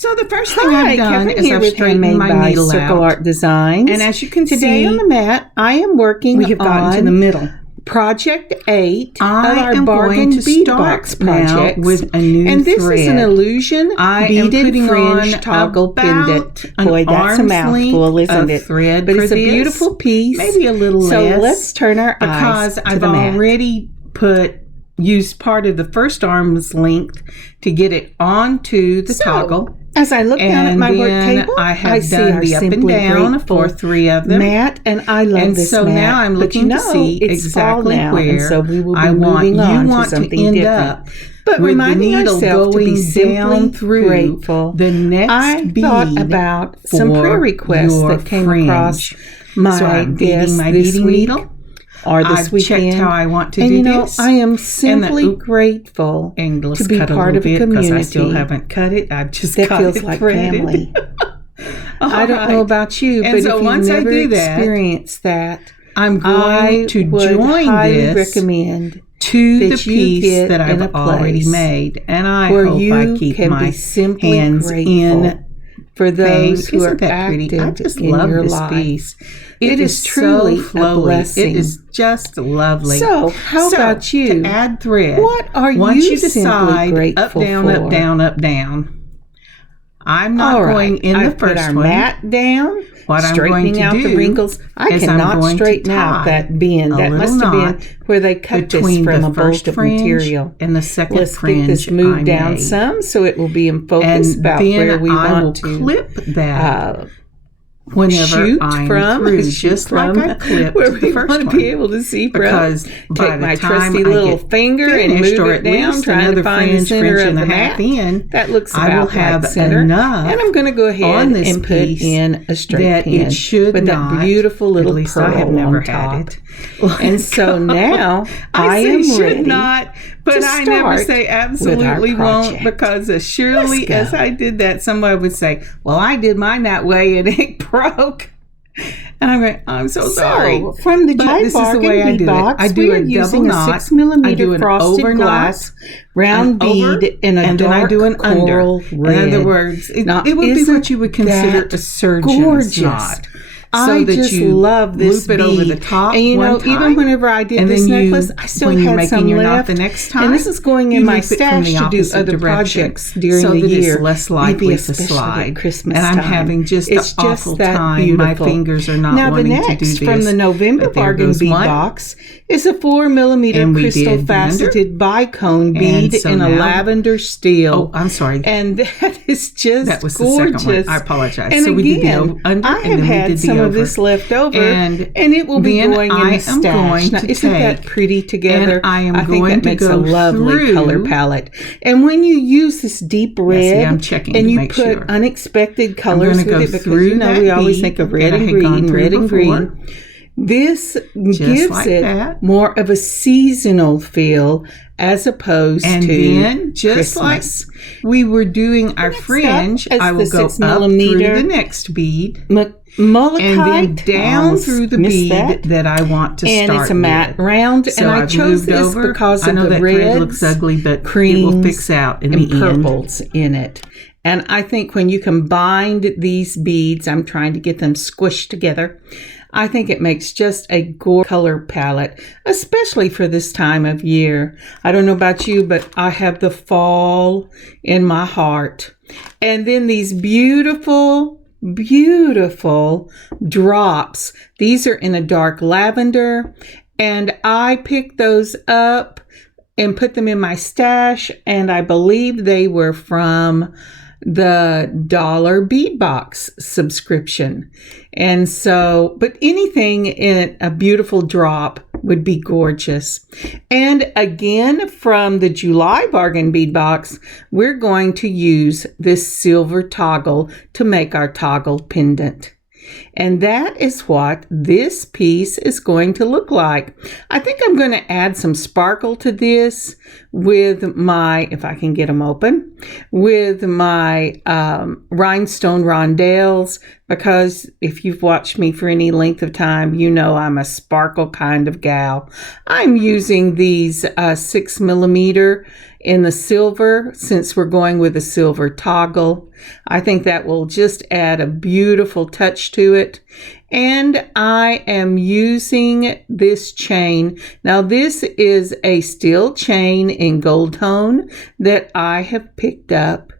So the first thing I've done Kathryn is I've straightened Handmade my by needle Circle out. Art Designs. And as you can today see, on the mat, I am working we have gotten to the middle. Project 8 I of our am Bargain going to Bead start Box now project with a new and this thread. is an illusion I beaded am putting fringe on toggle pendant. an Boy, that's a arm's mouthful, length isn't of it? thread But for it's a this. beautiful piece. Maybe a little so less. let's turn our eyes because to I've the mat. already used part of the first arm's length to get it onto the toggle. As I look down at my work table, I have see done our the up and simply down for grateful 3 of them. mat, and I love And this so mat. now I'm But looking to see it's exactly fall now, where and so we will be I want moving on you to want something to end different. up. But with reminding the needle ourselves to be going simply down through grateful. the next I bead thought about some for prayer requests your that came fringe. across my So I'm beading desk my this beading week. needle. Or this I've weekend. checked how I want to and do you know, this. I am simply grateful Let's to be cut part a of a bit because I still community haven't cut it. I've just that got feels it like threaded. family. I don't know about you, And but so if you've once I never do that, experienced that, I'm going to would join highly this recommend to the that you piece get that in I've a already place made. And I where hope you I keep can my be simply hands grateful in for those who are Isn't that pretty? I active just in love your this life. piece. It is truly so a flowy. blessing. It is just lovely. So, how about you? To add thread, What are once you you decide simply grateful up, down, for? up, down, up, down. I'm not All right. going in I've the first put our one. mat down, What I'm straightening going to out do the wrinkles. I is I'm cannot going to straighten out tie that bend. a That little must have been knot where they cut this between from the a first bolt of fringe material. and the second Let's fringe get this moved I down made. some so it will be in focus And about then where we I will want to clip that whenever shoot I'm from, through, shoot just from like I clipped where the we first want to one. be able to see from. Because by Take the my time trusty I little get finger and finished, move or it at down, least trying to another find the fringe, center fringe of and the a half mat. in, That looks I about will have right center. enough And I'm going to go ahead on this and put piece in a straight that pin it should with not, that beautiful little at least pearl I have never on top. had it. And so now I say am should ready not, but to I never start say with our absolutely won't, project. because as surely Let's go. as I did that, somebody would say, well, I did mine that way and it broke. And I'm going, I'm so sorry. So, from the July this is the Bargain way I Bead do Box, it. I do we are a double using knot. a 6mm I do an frosted over glass knot, round an over, bead in a and dark then I do an coral under. red. In other words, it Now, would be isn't what you would consider that a surgeon's gorgeous? knot. I that just you love this loop it bead. over the top, and you know, one time, even whenever I did and this then necklace, I still when you're had making some your knot left. the next time, and this is going in you my loop it from stash the to do opposite other direction, projects during so the that year. it's less Maybe likely to especially slide. at Christmas And I'm time. having just it's an awful that time. beautiful. My fingers are not now, wanting the to do next this. from the November But there Bargain goes Bead one. Box is a 4mm And we crystal did the faceted bicone bead so in a now- lavender steel. Oh, I'm sorry. And that is just That was the gorgeous. second one. I apologize. And so we did the again, under, I and have then we had did the some over. of this left over, and it will be then going in I the am stash. going Now, to isn't that take, pretty together? and I am think going that to makes a go lovely through. color palette. And when you use this deep red, I'm checking and to you make put sure. unexpected colors with go it, because through you know that we always bead think of that red I and had gone green, through red and before. green. This Just gives like it that. more of a seasonal feel as opposed And to then, just Christmas. like we were doing our Next up fringe, is I will the go up 6mm through the next bead. Malachite, And then down almost through the missed bead that I want to and start it's a matte with. round, So and I I've chose moved this over. because I of know the that reds, thread looks ugly, but creams, it will fix out in and the end. purples in it. And I think when you combine these beads, I'm trying to get them squished together, I think it makes just a gorgeous color palette, especially for this time of year. I don't know about you, but I have the fall in my heart. And then these beautiful drops. These are in a dark lavender, and I picked those up and put them in my stash, and I believe they were from the $1 bead box subscription. And so, but anything in a beautiful drop would be gorgeous. And again, from the July Bargain Bead Box, we're going to use this silver toggle to make our toggle pendant. And that is what this piece is going to look like. I think I'm going to add some sparkle to this with my, if I can get them open, with my rhinestone rondelles, because if you've watched me for any length of time, you know I'm a sparkle kind of gal. I'm using these 6mm in the silver, since we're going with a silver toggle. I think that will just add a beautiful touch to it. And I am using this chain. Now this is a steel chain in gold tone that I have picked up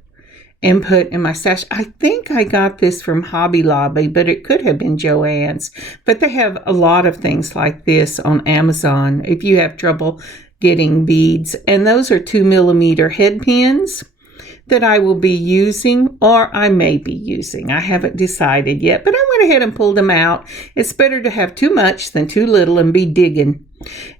and put in my stash. I think I got this from Hobby Lobby, but it could have been Joann's. But they have a lot of things like this on Amazon if you have trouble getting beads. And those are 2mm head pins that I will be using, or I may be using. I haven't decided yet, but I went ahead and pulled them out. It's better to have too much than too little and be digging.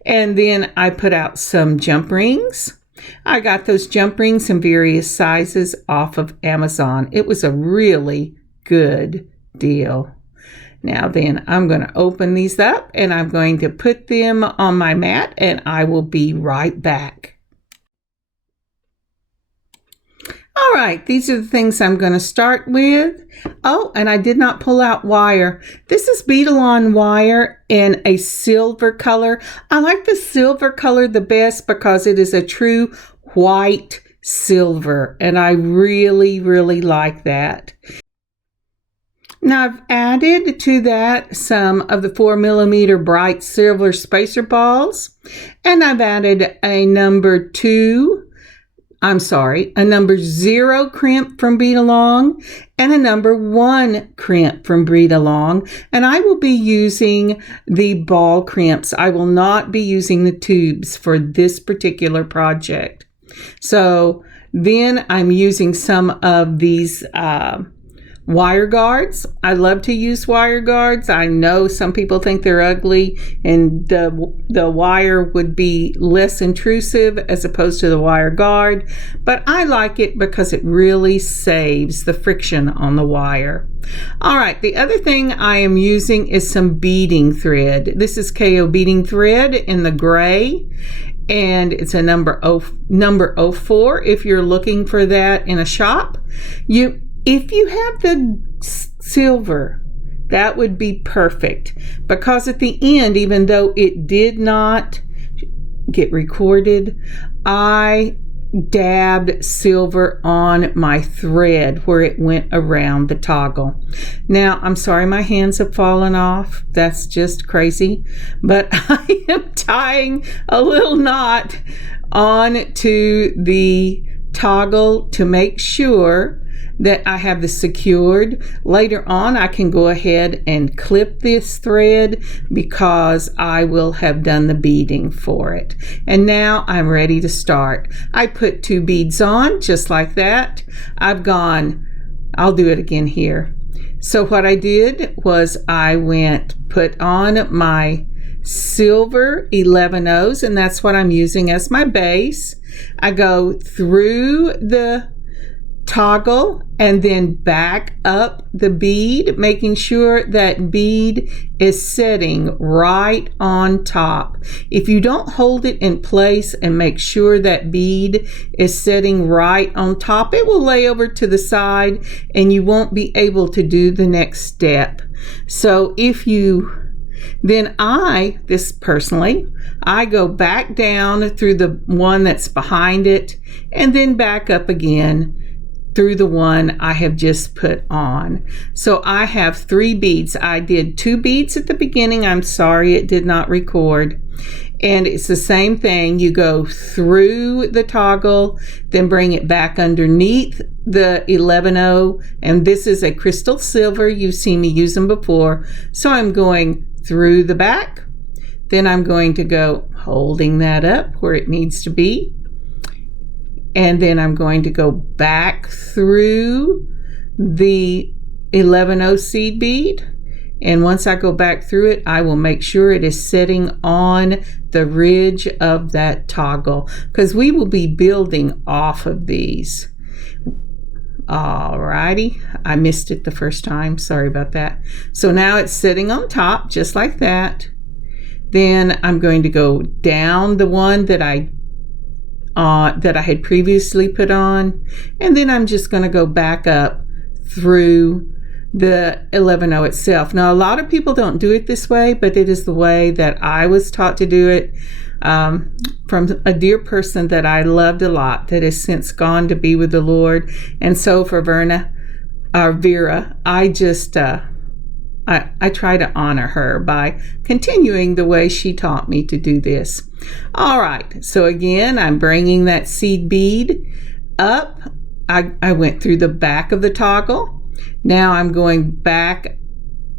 And then I put out some jump rings. I got those jump rings in various sizes off of Amazon. It was a really good deal. Now then, I'm going to open these up and I'm going to put them on my mat, and I will be right back. All right, these are the things I'm going to start with. Oh, and I did not pull out wire. This is Beadalon wire in a silver color. I like the silver color the best because it is a true white silver, and I really, really like that. Now I've added to that some of the 4mm bright silver spacer balls, and I've added a number 0 crimp from Beadalon and a number 1 crimp from Beadalon. And I will be using the ball crimps. I will not be using the tubes for this particular project. So then I'm using some of these wire guards. I love to use wire guards. I know some people think they're ugly and the wire would be less intrusive as opposed to the wire guard, but I like it because it really saves the friction on the wire. All right, the other thing I am using is some beading thread. This is KO beading thread in the gray, and it's a number 04 if you're looking for that in a shop. If you have the silver, that would be perfect, because at the end, even though it did not get recorded, I dabbed silver on my thread where it went around the toggle. Now, I'm sorry my hands have fallen off. That's just crazy, but I am tying a little knot onto the toggle to make sure that I have this secured. Later on, I can go ahead and clip this thread because I will have done the beading for it. And now I'm ready to start. I put 2 beads on just like that. I'll do it again here. So what I did was I put on my silver 11/0s, and that's what I'm using as my base. I go through the toggle and then back up the bead, making sure that bead is sitting right on top. If you don't hold it in place and make sure that bead is sitting right on top, it will lay over to the side and you won't be able to do the next step. So I go back down through the one that's behind it and then back up again through the one I have just put on. So I have 3 beads. I did 2 beads at the beginning. I'm sorry it did not record. And it's the same thing. You go through the toggle, then bring it back underneath the 11/0. And this is a crystal silver. You've seen me use them before. So I'm going through the back. Then I'm going to go holding that up where it needs to be. And then I'm going to go back through the 11/0 seed bead. And once I go back through it, I will make sure it is sitting on the ridge of that toggle, because we will be building off of these. Alrighty, I missed it the first time. Sorry about that. So now it's sitting on top just like that. Then I'm going to go down the one that I had previously put on, and then I'm just going to go back up through the 11/0 itself. Now, a lot of people don't do it this way, but it is the way that I was taught to do it. from a dear person that I loved a lot that has since gone to be with the Lord. And so for Vera, I just I try to honor her by continuing the way she taught me to do this. All right, so again, I'm bringing that seed bead up. I went through the back of the toggle. Now I'm going back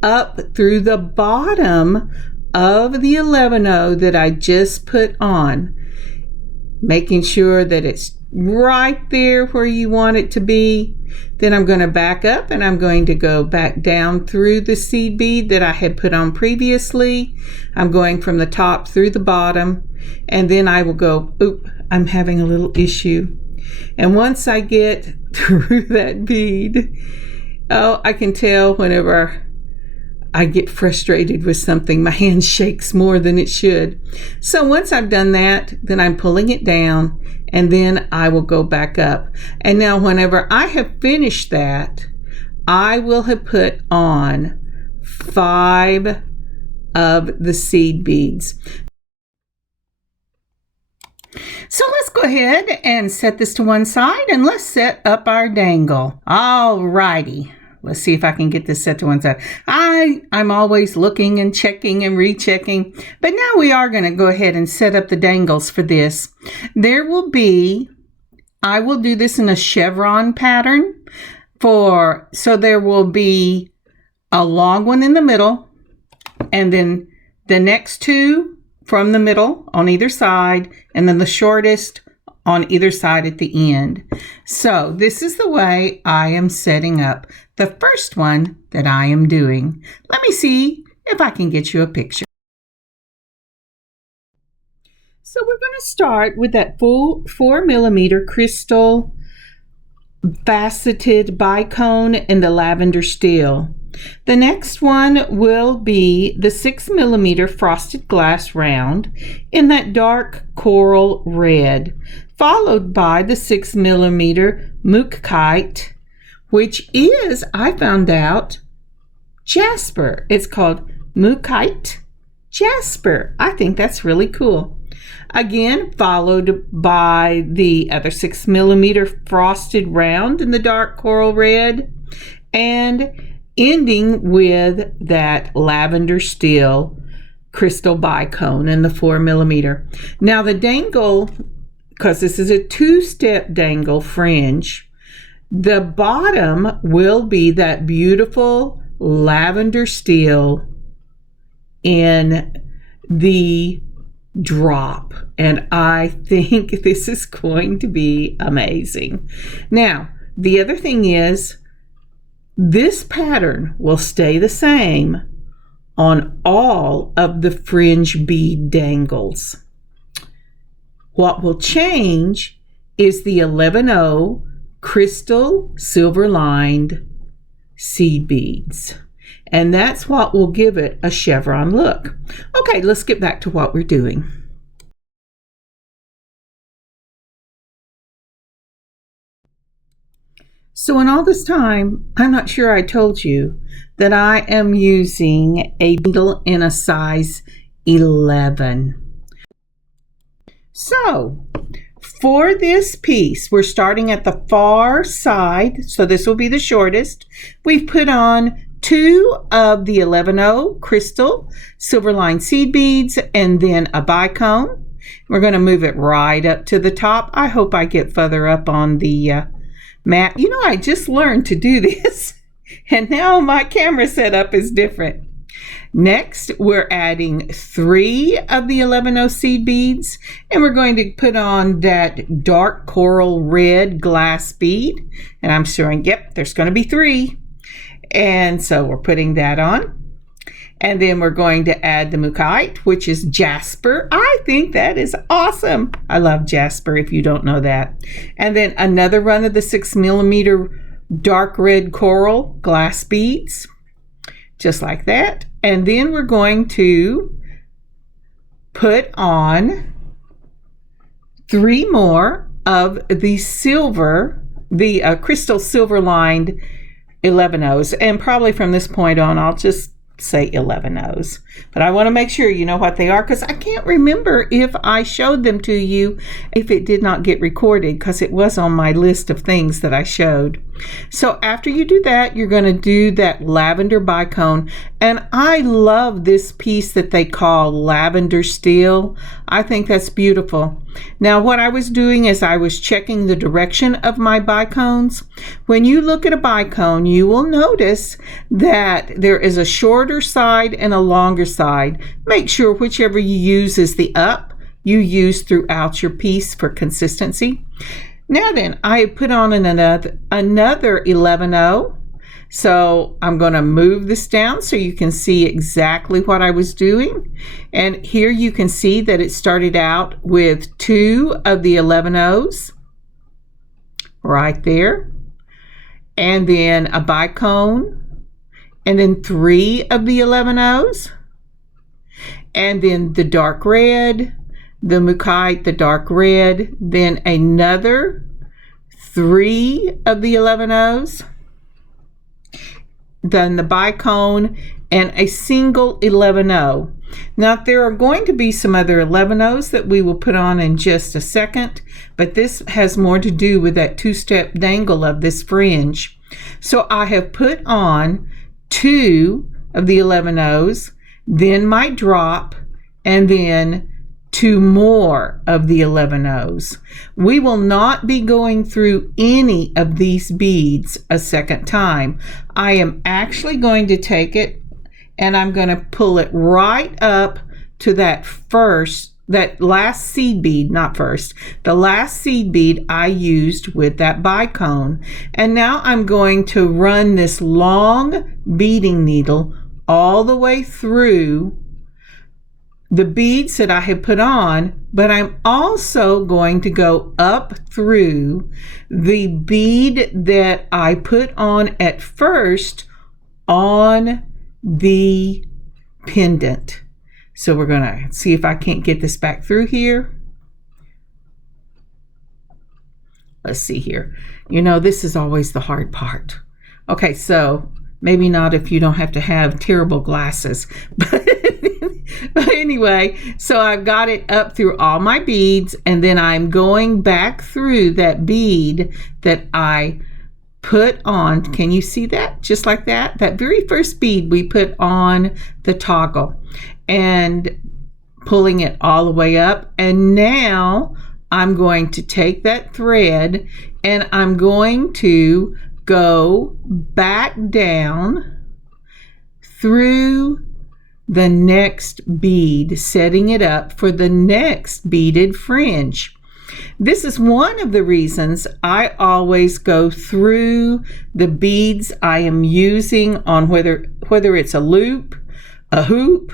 up through the bottom of the 11-0 that I just put on, making sure that it's right there where you want it to be. Then I'm going to back up and I'm going to go back down through the seed bead that I had put on previously. I'm going from the top through the bottom, and then I will go, I'm having a little issue. And once I get through that bead, I can tell whenever I get frustrated with something, my hand shakes more than it should. So once I've done that, then I'm pulling it down, and then I will go back up. And now whenever I have finished that, I will have put on 5 of the seed beads. So let's go ahead and set this to one side, and let's set up our dangle. All righty. Let's see if I can get this set to one side. I'm always looking and checking and rechecking, but now we are going to go ahead and set up the dangles for this. I will do this in a chevron pattern so there will be a long one in the middle, and then the next 2 from the middle on either side, and then the shortest on either side at the end. So this is the way I am setting up the first one that I am doing. Let me see if I can get you a picture. So we're going to start with that full 4mm crystal faceted bicone in the lavender steel. The next one will be the 6mm frosted glass round in that dark coral red, followed by the 6mm mookaite, which is, I found out, jasper. It's called mookaite jasper. I think that's really cool. Again, followed by the other 6mm frosted round in the dark coral red, and ending with that lavender steel crystal bicone in the 4mm. Now the dangle, because this is a 2-step dangle fringe, the bottom will be that beautiful lavender steel in the drop, and I think this is going to be amazing. Now, the other thing is, this pattern will stay the same on all of the fringe bead dangles. What will change is the 11-0 crystal silver lined seed beads. And that's what will give it a chevron look. Okay, let's get back to what we're doing. So in all this time, I'm not sure I told you that I am using a needle in a size 11. So for this piece, we're starting at the far side, so this will be the shortest. We've put on 2 of the 11-0 crystal silver lined seed beads and then a bicone. We're going to move it right up to the top. I hope I get further up on the mat. You know, I just learned to do this and now my camera setup is different. Next, we're adding 3 of the 11-0 seed beads, and we're going to put on that dark coral red glass bead, and I'm showing, yep, there's going to be 3. And so we're putting that on. And then we're going to add the mookaite, which is jasper. I think that is awesome. I love jasper, if you don't know that. And then another run of the 6mm dark red coral glass beads, just like that. And then we're going to put on 3 more of the silver, the crystal silver lined 11-0s. And probably from this point on, I'll just say 11 O's. But I want to make sure you know what they are, because I can't remember if I showed them to you if it did not get recorded, because it was on my list of things that I showed. So after you do that, you're going to do that lavender bicone. And I love this piece that they call lavender steel. I think that's beautiful. Now what I was doing is I was checking the direction of my bicones. When you look at a bicone, you will notice that there is a shorter side and a longer side. Make sure whichever you use is the up you use throughout your piece for consistency. Now then, I put on another 11O. So I'm going to move this down so you can see exactly what I was doing. And here you can see that it started out with 2 of the 11Os right there. And then a bicone. And then 3 of the 11Os. And then the dark red, the mukite, the dark red, then another 3 of the 11Os, then the bicone, and a single 11O. Now there are going to be some other 11Os that we will put on in just a second, but this has more to do with that 2-step dangle of this fringe. So I have put on 2 of the 11Os, then my drop, and then 2 more of the 11Os. We will not be going through any of these beads a second time. I am actually going to take it and I'm going to pull it right up to that last seed bead, not first, the last seed bead I used with that bicone. And now I'm going to run this long beading needle all the way through the beads that I have put on, but I'm also going to go up through the bead that I put on at first on the pendant. So we're going to see if I can't get this back through here. Let's see here. You know, this is always the hard part. Okay, so maybe not if you don't have to have terrible glasses, but anyway, so I've got it up through all my beads, and then I'm going back through that bead that I put on. Can you see that? Just like that? That very first bead we put on the toggle, and pulling it all the way up. And now I'm going to take that thread and I'm going to go back down through the next bead, setting it up for the next beaded fringe. This is one of the reasons I always go through the beads I am using on whether it's a loop, a hoop,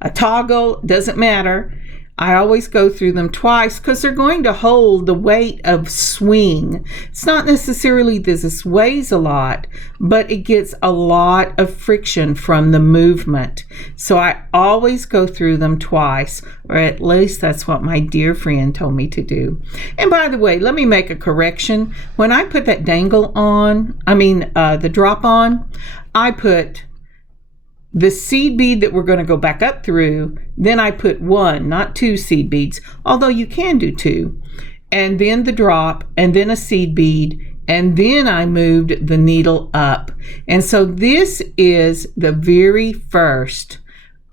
a toggle, doesn't matter. I always go through them twice because they're going to hold the weight of swing. It's not necessarily that this weighs a lot, but it gets a lot of friction from the movement. So I always go through them twice, or at least that's what my dear friend told me to do. And by the way, let me make a correction. When I put that dangle on, the drop on, I put the seed bead that we're going to go back up through, then I put 1, not 2 seed beads, although you can do 2, and then the drop, and then a seed bead, and then I moved the needle up. And so this is the very first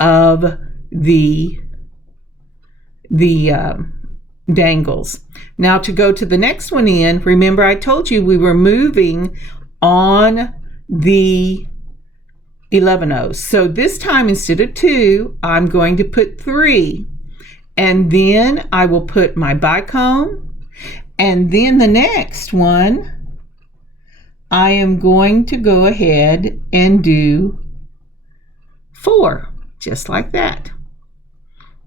of the dangles. Now to go to the next one in, remember I told you we were moving on the 11Os. So this time instead of 2, I'm going to put 3, and then I will put my bicone, and then the next one I am going to go ahead and do 4, just like that.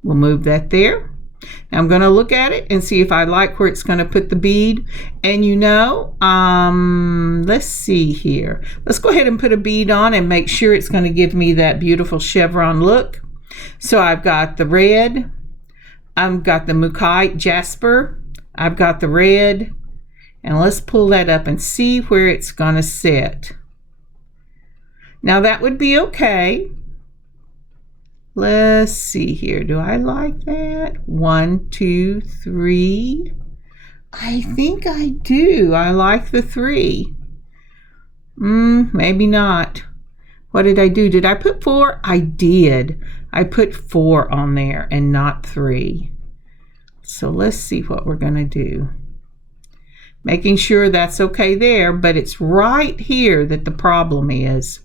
We'll move that there. Now I'm going to look at it and see if I like where it's going to put the bead. And let's see here. Let's go ahead and put a bead on and make sure it's going to give me that beautiful chevron look. So I've got the red, I've got the mukite jasper, I've got the red, and let's pull that up and see where it's going to sit. Now that would be okay. Let's see here. Do I like that? 1, 2, 3. I think I do. I like the 3. Maybe not. What did I do? Did I put 4? I did. I put 4 on there and not 3. So let's see what we're going to do. Making sure that's okay there, but it's right here that the problem is.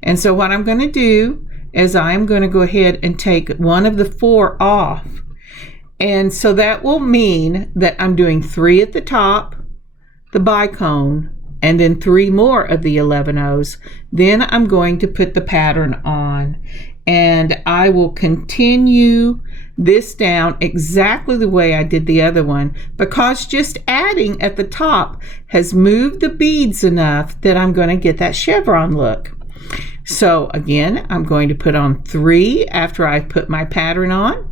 And so what I'm going to do is I'm going to go ahead and take one of the 4 off. And so that will mean that I'm doing 3 at the top, the bicone, and then 3 more of the 11-ohs. Then I'm going to put the pattern on, and I will continue this down exactly the way I did the other one, because just adding at the top has moved the beads enough that I'm going to get that chevron look. So again, I'm going to put on 3 after I put my pattern on.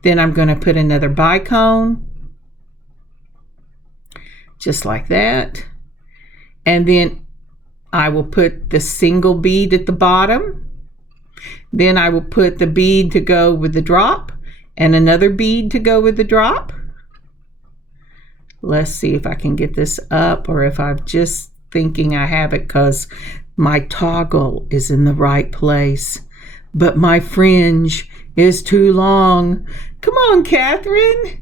Then I'm going to put another bicone, just like that. And then I will put the single bead at the bottom. Then I will put the bead to go with the drop and another bead to go with the drop. Let's see if I can get this up, or if I'm just thinking I have it because my toggle is in the right place, but my fringe is too long. Come on, Kathryn.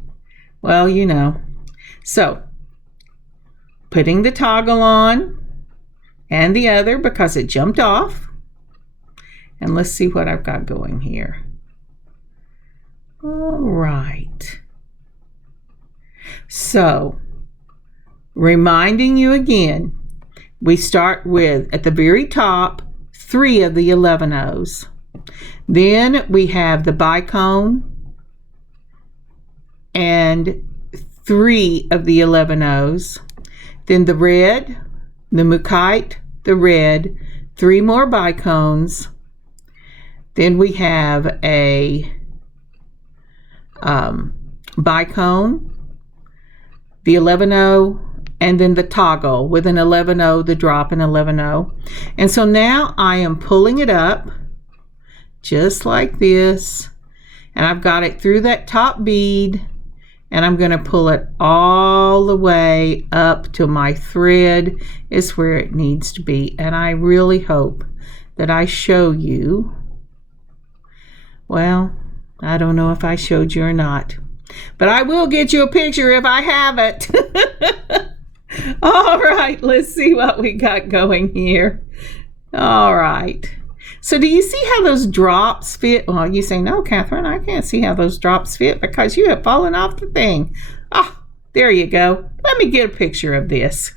Well, you know. So, putting the toggle on and the other because it jumped off. And let's see what I've got going here. All right. So, reminding you again, we start with, at the very top, 3 of the 11-ohs. Then we have the bicone and 3 of the 11-ohs. Then the red, the mukite, the red, 3 more bicones. Then we have a bicone, the 11-oh, and then the toggle with an 11-oh, the drop, and 11-oh. And so now I am pulling it up just like this, and I've got it through that top bead, and I'm going to pull it all the way up till my thread is where it needs to be. And I really hope that I show you. Well, I don't know if I showed you or not, but I will get you a picture if I have it. All right, let's see what we got going here. All right. So do you see how those drops fit? Well, you say, no, Kathryn, I can't see how those drops fit because you have fallen off the thing. Ah, there you go. Let me get a picture of this.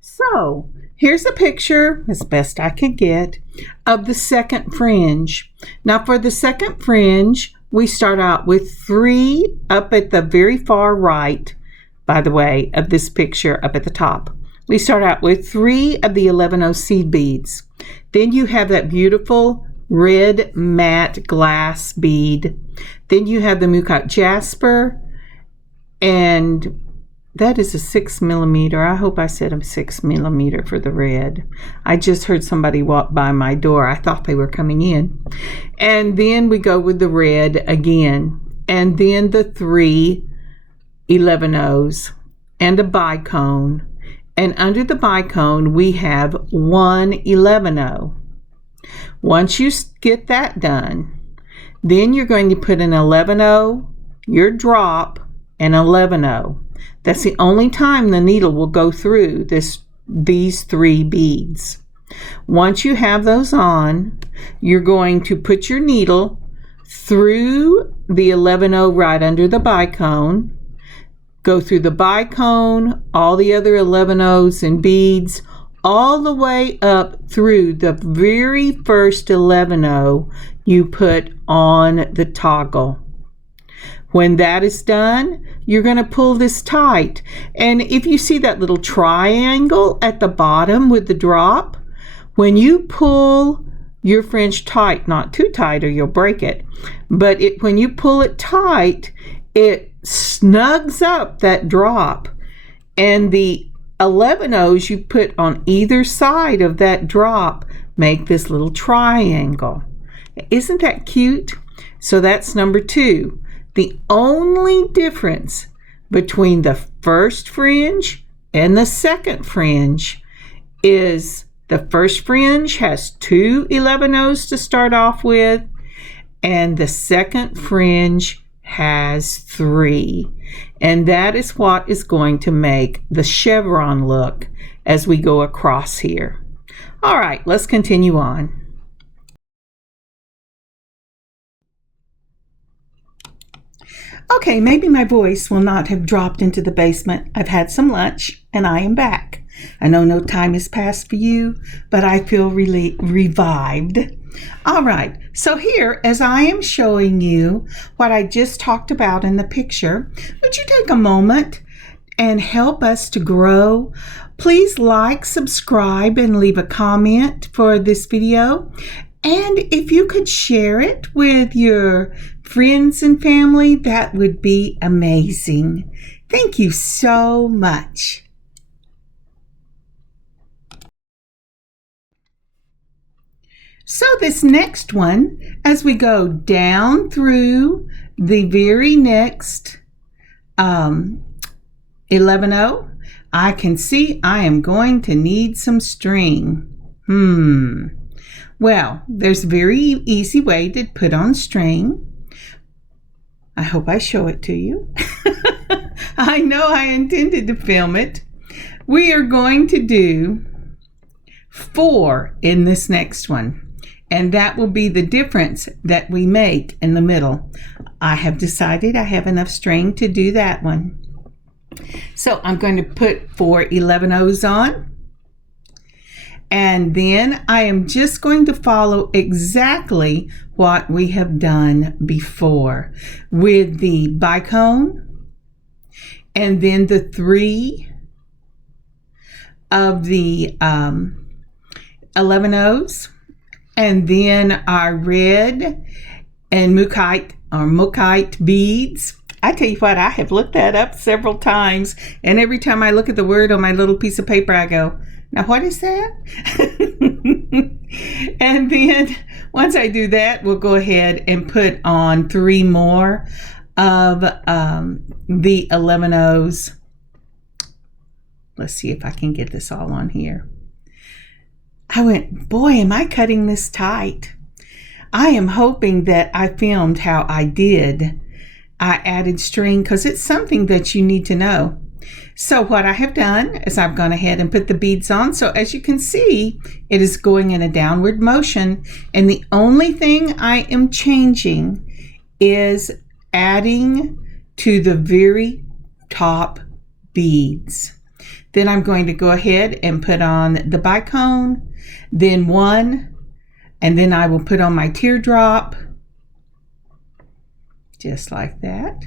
So here's a picture, as best I could get, of the second fringe. Now for the second fringe, we start out with 3 up at the very far right, by the way, of this picture up at the top. We start out with 3 of the 11-oh seed beads. Then you have that beautiful red matte glass bead. Then you have the mukite jasper, and that is a 6mm. I hope I said a 6mm for the red. I just heard somebody walk by my door. I thought they were coming in. And then we go with the red again, and then the 3 11-ohs and a bicone. And under the bicone, we have 1 11-oh. Once you get that done, then you're going to put an 11-oh, your drop, and 11-oh. That's the only time the needle will go through these 3 beads. Once you have those on, you're going to put your needle through the 11-oh right under the bicone, go through the bicone, all the other 11-ohs and beads, all the way up through the very first 11-oh you put on the toggle. When that is done, you're going to pull this tight. And if you see that little triangle at the bottom with the drop, when you pull your fringe tight, not too tight or you'll break it, but when you pull it tight, it snugs up that drop, and the 11-ohs you put on either side of that drop make this little triangle. Isn't that cute? So that's number 2. The only difference between the first fringe and the second fringe is the first fringe has 2 11-O's to start off with, and the second fringe has 3. And that is what is going to make the chevron look as we go across here. All right, let's continue on. Okay, maybe my voice will not have dropped into the basement. I've had some lunch and I am back. I know no time has passed for you, but I feel really revived. All right, so here, as I am showing you what I just talked about in the picture, would you take a moment and help us to grow? Please like, subscribe, and leave a comment for this video. And if you could share it with your friends and family, that would be amazing. Thank you so much. So this next one, as we go down through the very next 11-O, I can see I am going to need some string. Well, there's a very easy way to put on string. I hope I show it to you. I know I intended to film it. We are going to do 4 in this next one, and that will be the difference that we make in the middle. I have decided I have enough string to do that one. So I'm going to put 4 11-O's on. And then I am just going to follow exactly what we have done before with the bicone and then the 3 of the 11-O's and then our red and mokite beads. I tell you what, I have looked that up several times, and every time I look at the word on my little piece of paper, I go, now what is that? And then once I do that, we'll go ahead and put on 3 more of the 11-O's. Let's see if I can get this all on here. I went, boy, am I cutting this tight. I am hoping that I filmed how I did. I added string because it's something that you need to know. So what I have done is I've gone ahead and put the beads on. So as you can see, it is going in a downward motion. And the only thing I am changing is adding to the very top beads. Then I'm going to go ahead and put on the bicone, then 1, and then I will put on my teardrop, just like that.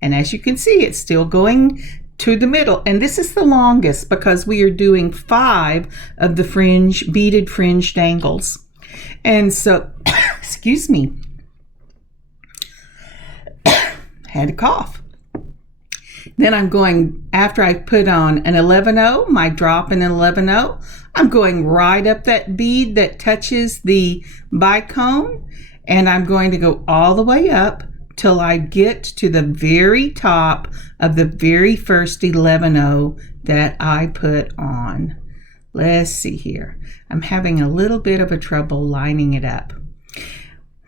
And as you can see, it's still going to the middle, and this is the longest because we are doing 5 of the fringe, beaded fringe dangles. And so, excuse me, had a cough. Then I'm going, after I put on an 11-O, my drop in an 11-O, I'm going right up that bead that touches the bicone, and I'm going to go all the way up till I get to the very top of the very first 11-O that I put on. Let's see here. I'm having a little bit of a trouble lining it up.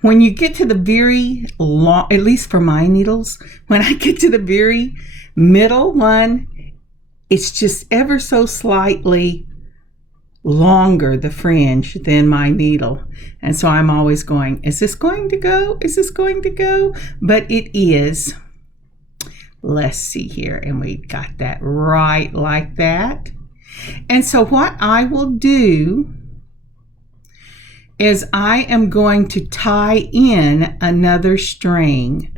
When you get to the very long, at least for my needles, when I get to the very middle one, it's just ever so slightly longer, the fringe, than my needle. And so I'm always going, is this going to go? Is this going to go? But it is. Let's see here. And we got that right like that. And so what I will do is I am going to tie in another string.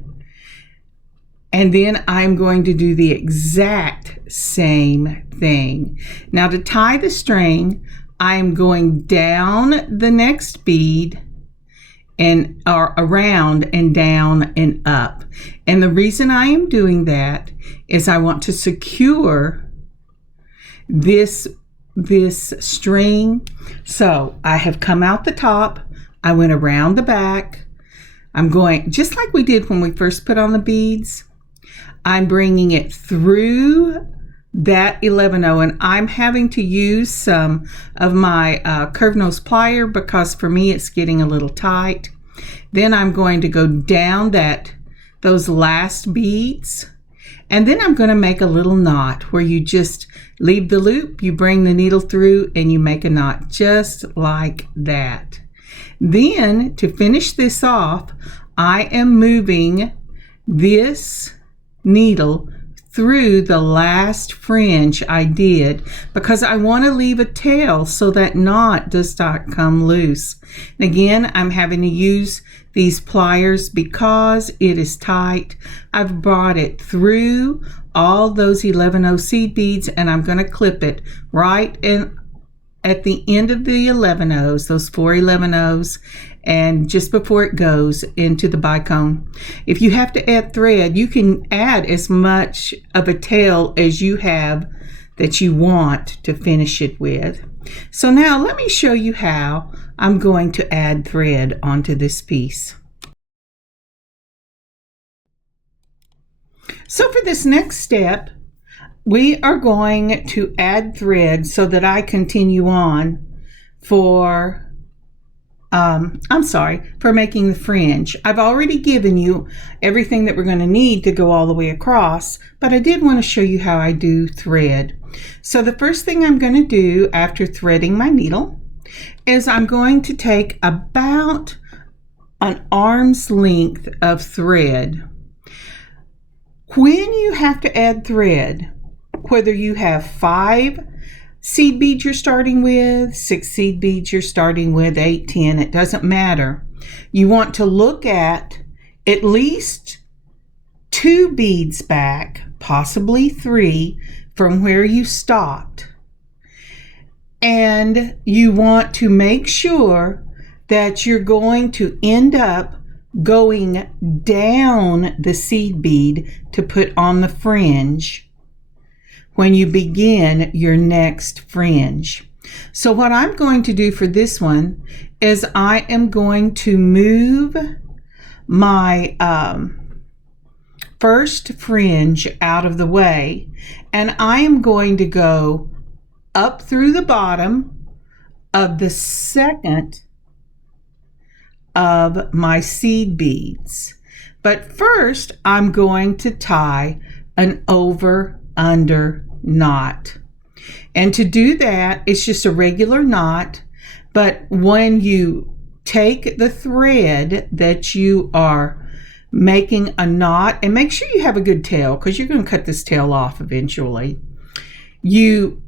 And then I'm going to do the exact same thing. Now to tie the string, I'm going down the next bead and or around and down and up. And the reason I am doing that is I want to secure this string. So I have come out the top, I went around the back. I'm going, just like we did when we first put on the beads, I'm bringing it through that 11-0, and I'm having to use some of my curved nose plier because for me it's getting a little tight. Then I'm going to go down those last beads, and then I'm going to make a little knot where you just leave the loop, you bring the needle through, and you make a knot just like that. Then to finish this off, I am moving this needle through the last fringe I did because I want to leave a tail so that knot does not come loose. And again, I'm having to use these pliers because it is tight. I've brought it through all those 11-0 seed beads, and I'm going to clip it right in at the end of the 11-0s, those 4 11-0s, and just before it goes into the bicone. If you have to add thread, you can add as much of a tail as you have that you want to finish it with. So now let me show you how I'm going to add thread onto this piece. So for this next step, we are going to add thread so that I continue on for making the fringe. I've already given you everything that we're going to need to go all the way across, but I did want to show you how I do thread. So the first thing I'm going to do after threading my needle is I'm going to take about an arm's length of thread. When you have to add thread, whether you have 5 seed beads you're starting with, 6 seed beads you're starting with, 8, 10, it doesn't matter. You want to look at least 2 beads back, possibly 3, from where you stopped. And you want to make sure that you're going to end up going down the seed bead to put on the fringe when you begin your next fringe. So what I'm going to do for this one is I am going to move my first fringe out of the way, and I am going to go up through the bottom of the second of my seed beads. But first I'm going to tie an over-under knot. And to do that, it's just a regular knot, but when you take the thread that you are making a knot, and make sure you have a good tail because you're going to cut this tail off eventually, you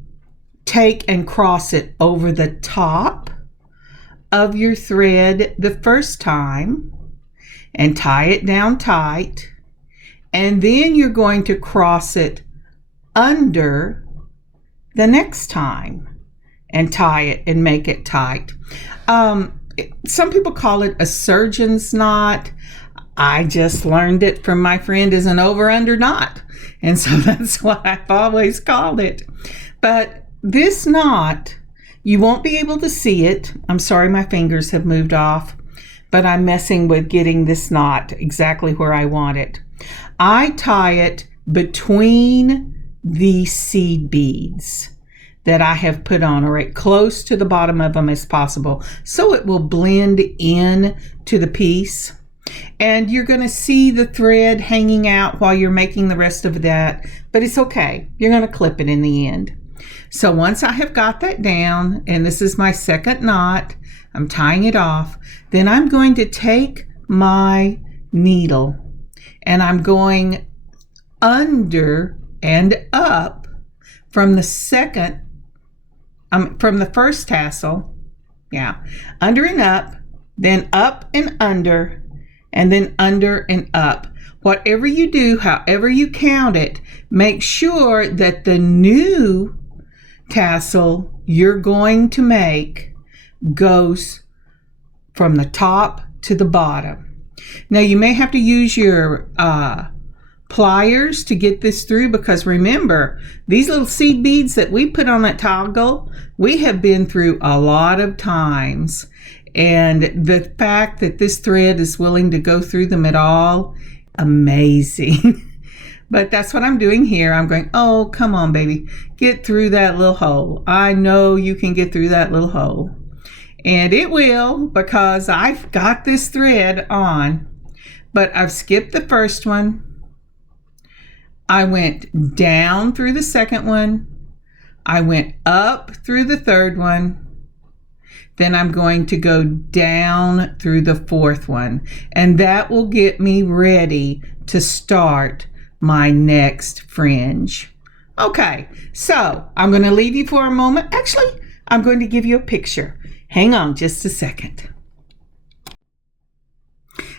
take and cross it over the top of your thread the first time and tie it down tight, and then you're going to cross it under the next time and tie it and make it tight. Some people call it a surgeon's knot. I just learned it from my friend as an over-under knot, and so that's what I've always called it. But this knot, you won't be able to see it. I'm sorry, my fingers have moved off, but I'm messing with getting this knot exactly where I want it. I tie it between the seed beads that I have put on, or right close to the bottom of them as possible, so it will blend in to the piece. And you're going to see the thread hanging out while you're making the rest of that, but it's okay. You're going to clip it in the end. So once I have got that down, and this is my second knot, I'm tying it off, then I'm going to take my needle and I'm going under and up from the first tassel, under and up, then up and under, and then under and up. Whatever you do, however you count it, make sure that the new tassel you're going to make goes from the top to the bottom. Now you may have to use your pliers to get this through, because remember, these little seed beads that we put on that toggle, we have been through a lot of times, And the fact that this thread is willing to go through them at all, amazing. But that's what I'm doing here. I'm going, oh, come on, baby. Get through that little hole. I know you can get through that little hole. And it will, because I've got this thread on. But I've skipped the first one. I went down through the second one. I went up through the third one. Then I'm going to go down through the fourth one. And that will get me ready to start my next fringe. Okay, so I'm going to leave you for a moment. Actually, I'm going to give you a picture. Hang on just a second.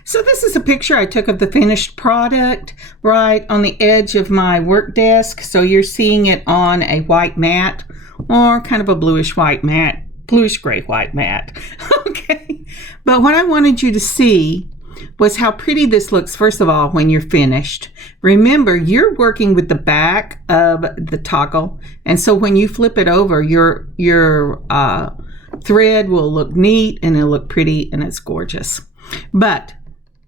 So this is a picture I took of the finished product right on the edge of my work desk. So you're seeing it on a white mat, or kind of a bluish white mat, bluish gray white mat. Okay, but what I wanted you to see was how pretty this looks, first of all, when you're finished. Remember, you're working with the back of the toggle, and so when you flip it over, your thread will look neat and it'll look pretty and it's gorgeous. But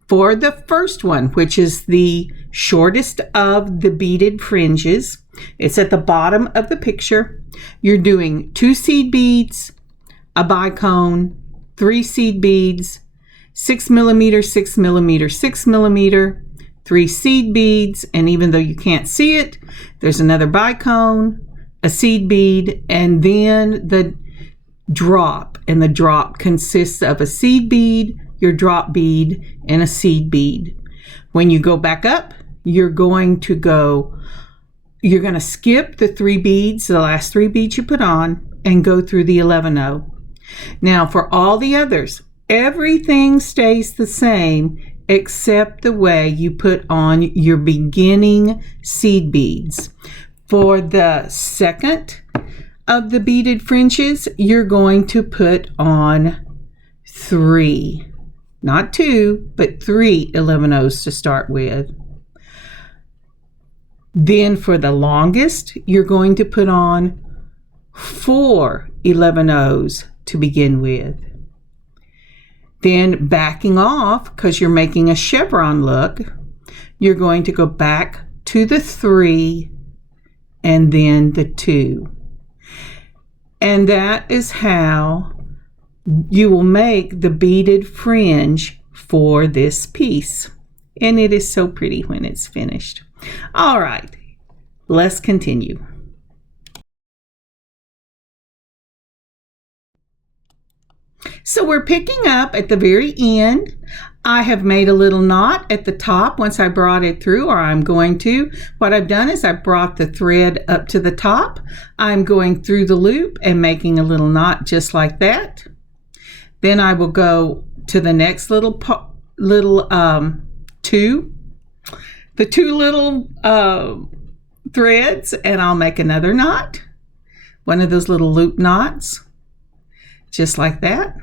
for the first one, which is the shortest of the beaded fringes, it's at the bottom of the picture. You're doing 2 seed beads, a bicone, 3 seed beads, 6 millimeter, 6 millimeter, 6 millimeter, 3 seed beads, and even though you can't see it, there's another bicone, a seed bead, and then the drop. And the drop consists of a seed bead, your drop bead, and a seed bead. When you go back up, you're going to skip the 3 beads, the last 3 beads you put on, and go through the 11-0. Now for all the others, everything stays the same except the way you put on your beginning seed beads. For the second of the beaded fringes, you're going to put on 3, not 2, but 3 11-0s to start with. Then for the longest, you're going to put on 4 11-0s to begin with. Then backing off, because you're making a chevron look, you're going to go back to the 3 and then the 2. And that is how you will make the beaded fringe for this piece. And it is so pretty when it's finished. All right, let's continue. So we're picking up at the very end. I have made a little knot at the top once I brought it through, or I'm going to. What I've done is I brought the thread up to the top. I'm going through the loop and making a little knot just like that. Then I will go to the next the 2 little threads, and I'll make another knot, one of those little loop knots, just like that.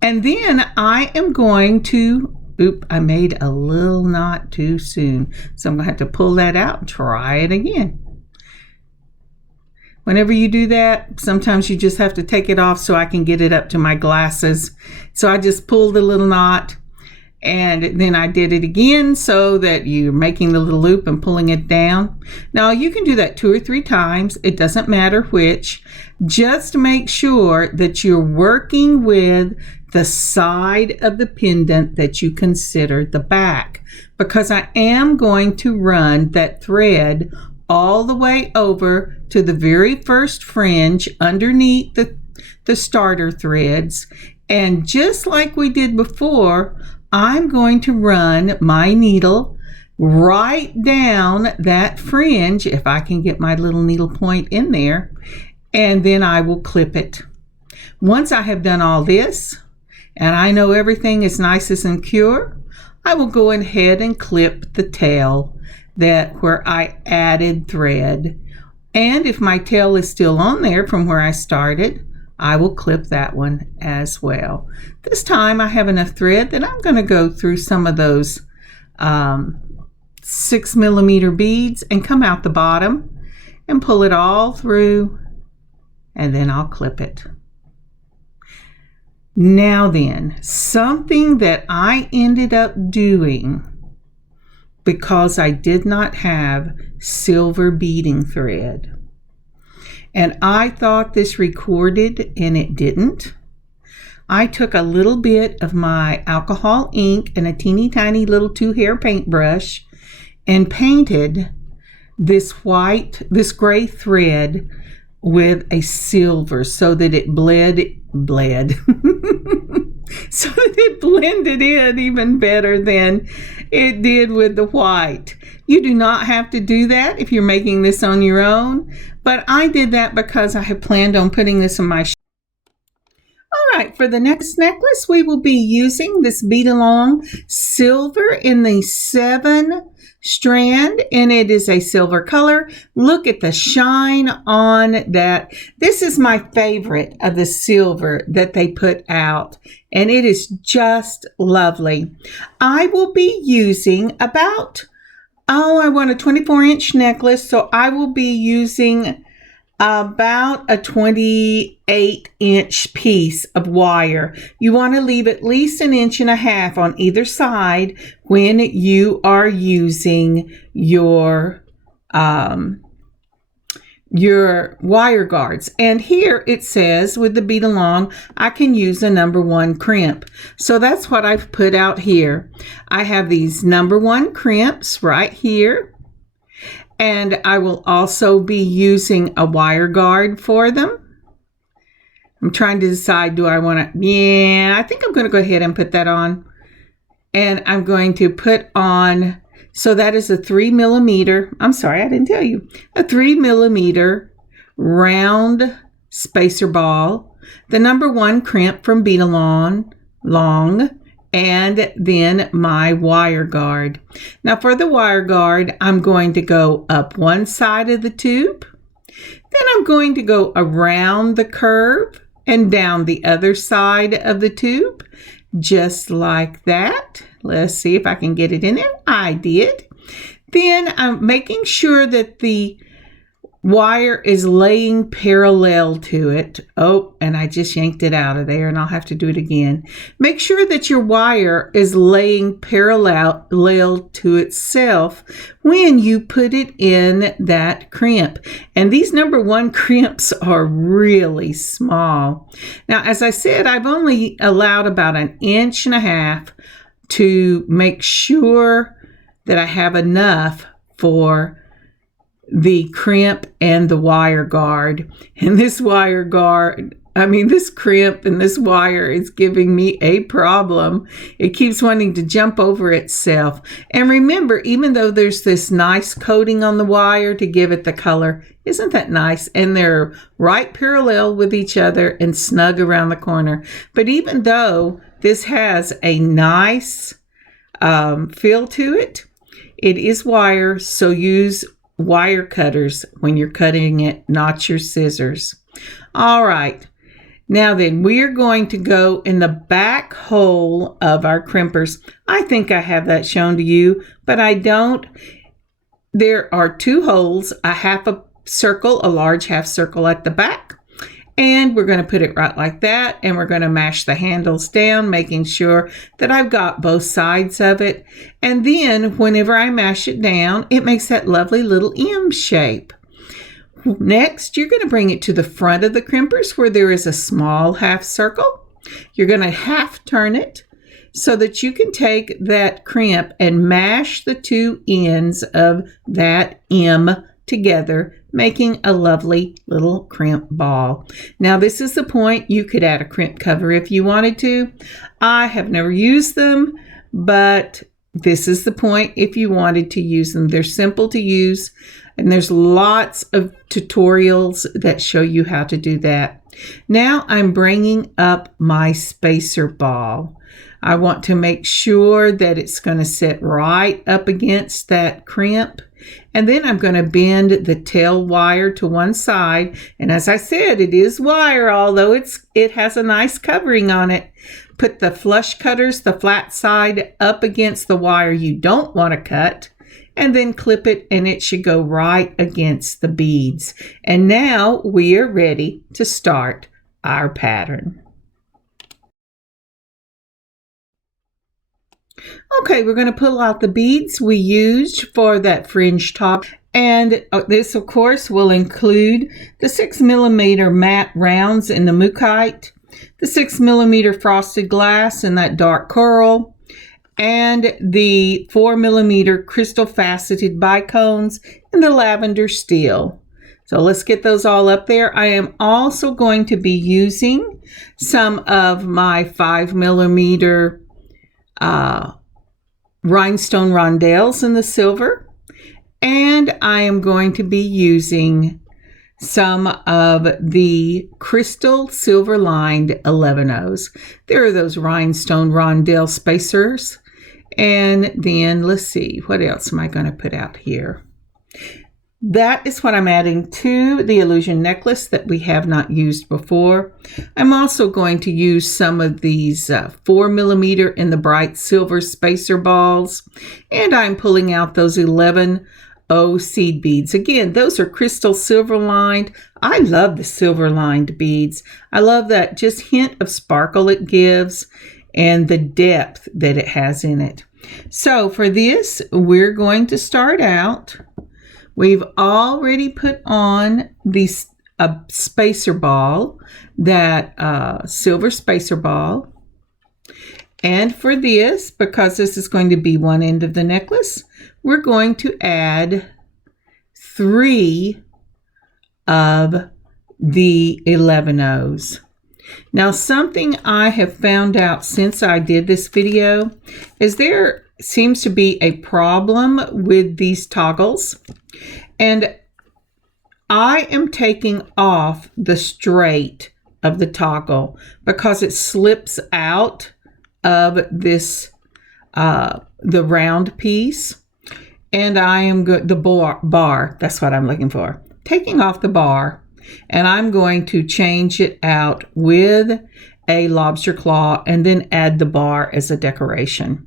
And then I am going to, I made a little knot too soon, so I'm going to have to pull that out and try it again. Whenever you do that, sometimes you just have to take it off so I can get it up to my glasses. So I just pulled the little knot, and then I did it again so that you're making the little loop and pulling it down. Now you can do that 2 or 3 times. It doesn't matter which. Just make sure that you're working with the side of the pendant that you consider the back, because I am going to run that thread all the way over to the very first fringe underneath the starter threads. And just like we did before, I'm going to run my needle right down that fringe, if I can get my little needle point in there, and then I will clip it. Once I have done all this, and I know everything is nice and secure, I will go ahead and clip the tail where I added thread. And if my tail is still on there from where I started, I will clip that one as well. This time I have enough thread that I'm going to go through some of those 6 millimeter beads and come out the bottom and pull it all through, and then I'll clip it. Now then, something that I ended up doing because I did not have silver beading thread. And I thought this recorded, and it didn't. I took a little bit of my alcohol ink and a teeny tiny little 2-hair paintbrush and painted this gray thread with a silver so that it bled so that it blended in even better than it did with the white. You do not have to do that if you're making this on your own, but I did that because I had planned on putting this in my All right, for the next necklace, we will be using this Beadalon silver in the 7 strand, and it is a silver color. Look at the shine on that. This is my favorite of the silver that they put out, and it is just lovely. I will be using about, I want a 24-inch necklace, so I will be using about a 28-inch piece of wire. You want to leave at least 1.5 inches on either side when you are using your wire guards. And here it says with the Beadalon, I can use a number 1 crimp. So that's what I've put out here. I have these number 1 crimps right here. And I will also be using a wire guard for them. I'm trying to decide, do I want to, I think I'm going to go ahead and put that on. And I'm going to put on, so that is a 3 millimeter, I'm sorry, I didn't tell you, a 3 millimeter round spacer ball, the number 1 crimp from Beadalon, long, and then my wire guard. Now for the wire guard, I'm going to go up one side of the tube. Then I'm going to go around the curve and down the other side of the tube, just like that. Let's see if I can get it in there. I did. Then I'm making sure that the wire is laying parallel to it. Oh, and I just yanked it out of there, and I'll have to do it again. Make sure that your wire is laying parallel to itself when you put it in that crimp. And these number 1 crimps are really small. Now, as I said, I've only allowed about 1.5 inches to make sure that I have enough for the crimp and the wire guard. And this wire guard, this crimp and this wire is giving me a problem. It keeps wanting to jump over itself. And remember, even though there's this nice coating on the wire to give it the color, isn't that nice? And they're right parallel with each other and snug around the corner. But even though this has a nice feel to it, it is wire, so use wire cutters when you're cutting it, not your scissors. All right, now then we're going to go in the back hole of our crimpers. I think I have that shown to you, but I don't. There are 2 holes, a half a circle, a large half circle at the back. And we're going to put it right like that, and we're going to mash the handles down, making sure that I've got both sides of it. And then whenever I mash it down, it makes that lovely little M shape. Next, you're going to bring it to the front of the crimpers where there is a small half circle. You're going to half turn it so that you can take that crimp and mash the 2 ends of that M together, making a lovely little crimp ball. Now this is the point you could add a crimp cover if you wanted to. I have never used them, but this is the point if you wanted to use them. They're simple to use, and there's lots of tutorials that show you how to do that. Now I'm bringing up my spacer ball. I want to make sure that it's going to sit right up against that crimp. And then I'm going to bend the tail wire to one side. And as I said, it is wire, although it has a nice covering on it. Put the flush cutters, the flat side, up against the wire you don't want to cut. And then clip it, and it should go right against the beads. And now we are ready to start our pattern. Okay, we're going to pull out the beads we used for that fringe top. And this, of course, will include the 6mm matte rounds in the mookaite, the 6mm frosted glass in that dark coral, and the 4mm crystal faceted bicones in the lavender steel. So let's get those all up there. I am also going to be using some of my 5mm rhinestone rondelles in the silver, and I am going to be using some of the crystal silver lined 11/0s. There are those rhinestone rondelle spacers. And then let's see, what else am I going to put out here? That is what I'm adding to the illusion necklace that we have not used before. I'm also going to use some of these 4mm in the bright silver spacer balls, and I'm pulling out those 11/0 seed beads. Again, those are crystal silver lined. I love the silver lined beads. I love that just hint of sparkle it gives and the depth that it has in it. So for this, we're going to start out. We've already put on the spacer ball, that silver spacer ball. And for this, because this is going to be one end of the necklace, we're going to add 3 of the 11/0s. Now, something I have found out since I did this video is there seems to be a problem with these toggles, and I am taking off the straight of the toggle because it slips out of this the round piece, and I am the bar, that's what I'm looking for, taking off the bar, and I'm going to change it out with a lobster claw and then add the bar as a decoration.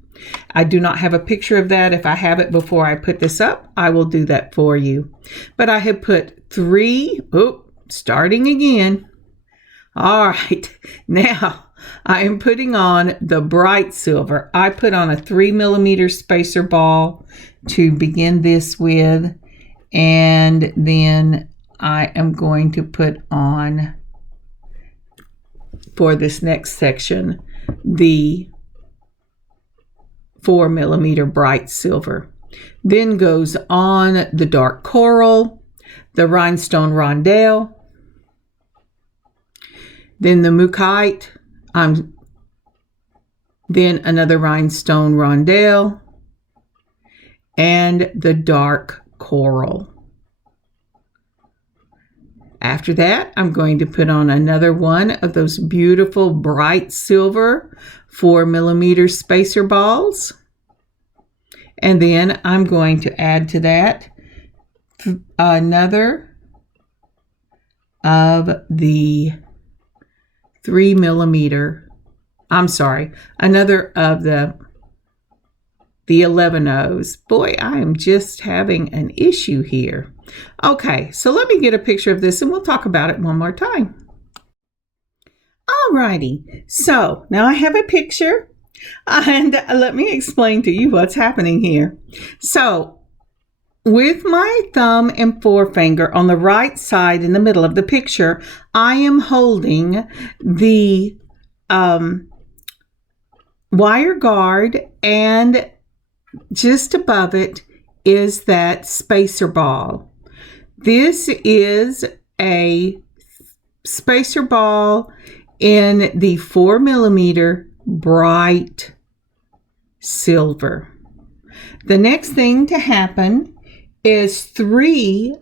I do not have a picture of that. If I have it before I put this up, I will do that for you. But I have put 3, starting again. All right, now I am putting on the bright silver. I put on a 3mm spacer ball to begin this with, and then I am going to put on, for this next section, the 4mm bright silver. Then goes on the dark coral, the rhinestone rondelle, then the mookaite, then another rhinestone rondelle, and the dark coral. After that, I'm going to put on another one of those beautiful bright silver 4mm spacer balls. And then I'm going to add to that another of the 3mm, another of the 11/0s. Boy, I am just having an issue here. Okay, so let me get a picture of this and we'll talk about it one more time. Alrighty, so now I have a picture and let me explain to you what's happening here. So with my thumb and forefinger on the right side in the middle of the picture, I am holding the wire guard, and just above it is that spacer ball. This is a spacer ball in the 4mm bright silver. The next thing to happen is 3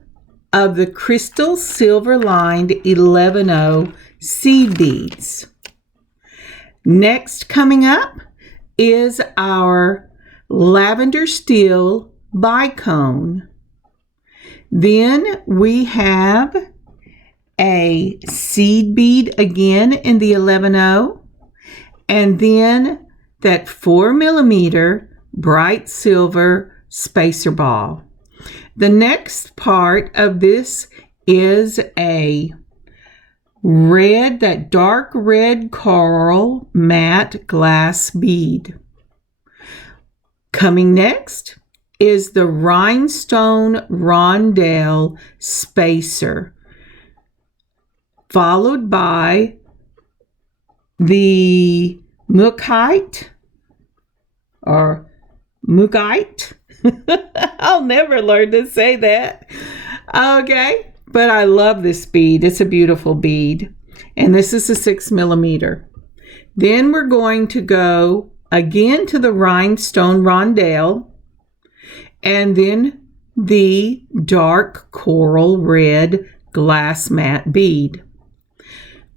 of the crystal silver lined 11/0 seed beads. Next coming up is our lavender steel bicone. Then we have a seed bead again in the 11/0, and then that 4mm bright silver spacer ball. The next part of this is a red, that dark red coral matte glass bead. Coming next is the rhinestone rondelle spacer, followed by the mookite or mookite. I'll never learn to say that. Okay, but I love this bead. It's a beautiful bead. And this is a 6 millimeter. Then we're going to go again to the rhinestone rondelle, and then the dark coral red glass matte bead.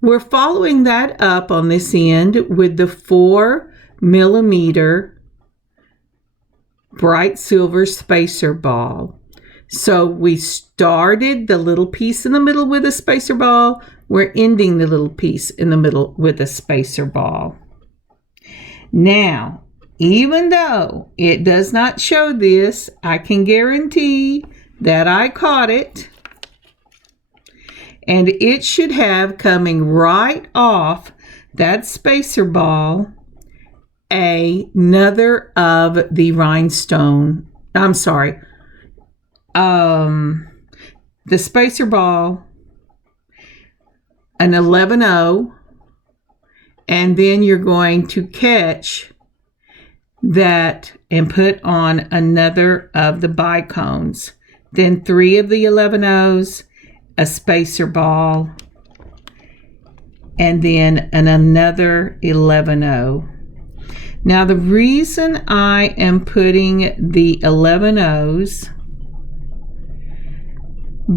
We're following that up on this end with the 4 millimeter bright silver spacer ball. So we started the little piece in the middle with a spacer ball. We're ending the little piece in the middle with a spacer ball. Now, even though it does not show this, I can guarantee that I caught it. And it should have, coming right off that spacer ball, another of the rhinestone. I'm sorry. The spacer ball, an 11-0, and then you're going to catch that and put on another of the bicones. Then 3 of the 11-0s, a spacer ball, and then another 11-0. Now the reason I am putting the 11-0s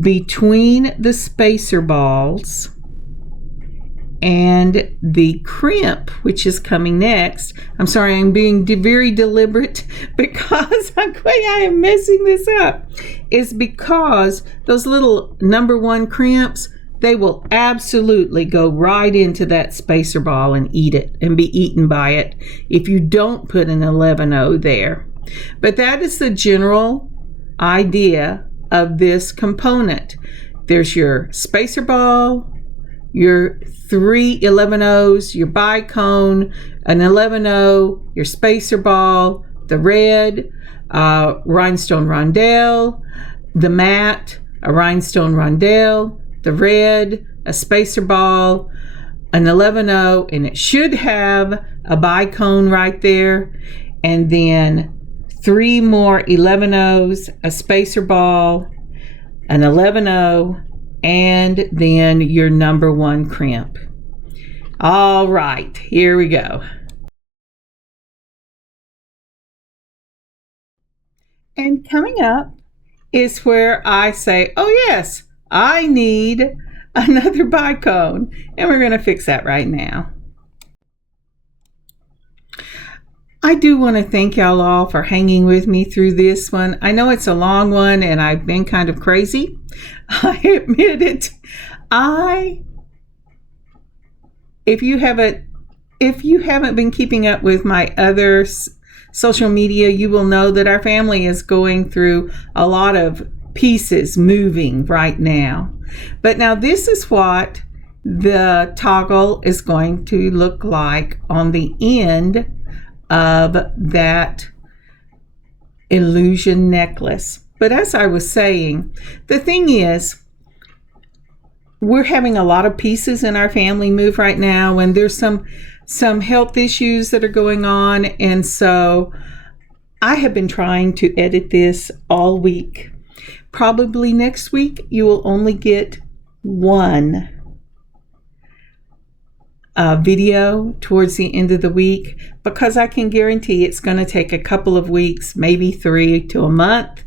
between the spacer balls and the crimp, which is coming next. I'm sorry, I'm being very deliberate because I am messing this up. Is because those little number 1 crimps, they will absolutely go right into that spacer ball and eat it and be eaten by it if you don't put an 11-0 there. But that is the general idea of this component. There's your spacer ball, your 3 11-0s, your bicone, an 11-0, your spacer ball, the red, rhinestone rondelle, the matte, a rhinestone rondelle, the red, a spacer ball, an 11-0, and it should have a bicone right there, and then 3 more 11-0s, a spacer ball, an 11-0, and then your number 1 crimp. All right, here we go. And coming up is where I say, oh yes, I need another bicone, and we're going to fix that right now. I do want to thank y'all all for hanging with me through this one. I know it's a long one and I've been kind of crazy. I admit it. If you haven't been keeping up with my other social media, you will know that our family is going through a lot of pieces moving right now. But now this is what the toggle is going to look like on the end of that illusion necklace. But as I was saying, the thing is, we're having a lot of pieces in our family move right now, and there's some health issues that are going on, and so I have been trying to edit this all week. Probably next week you will only get one video towards the end of the week, because I can guarantee it's going to take a couple of weeks, maybe 3 to a month,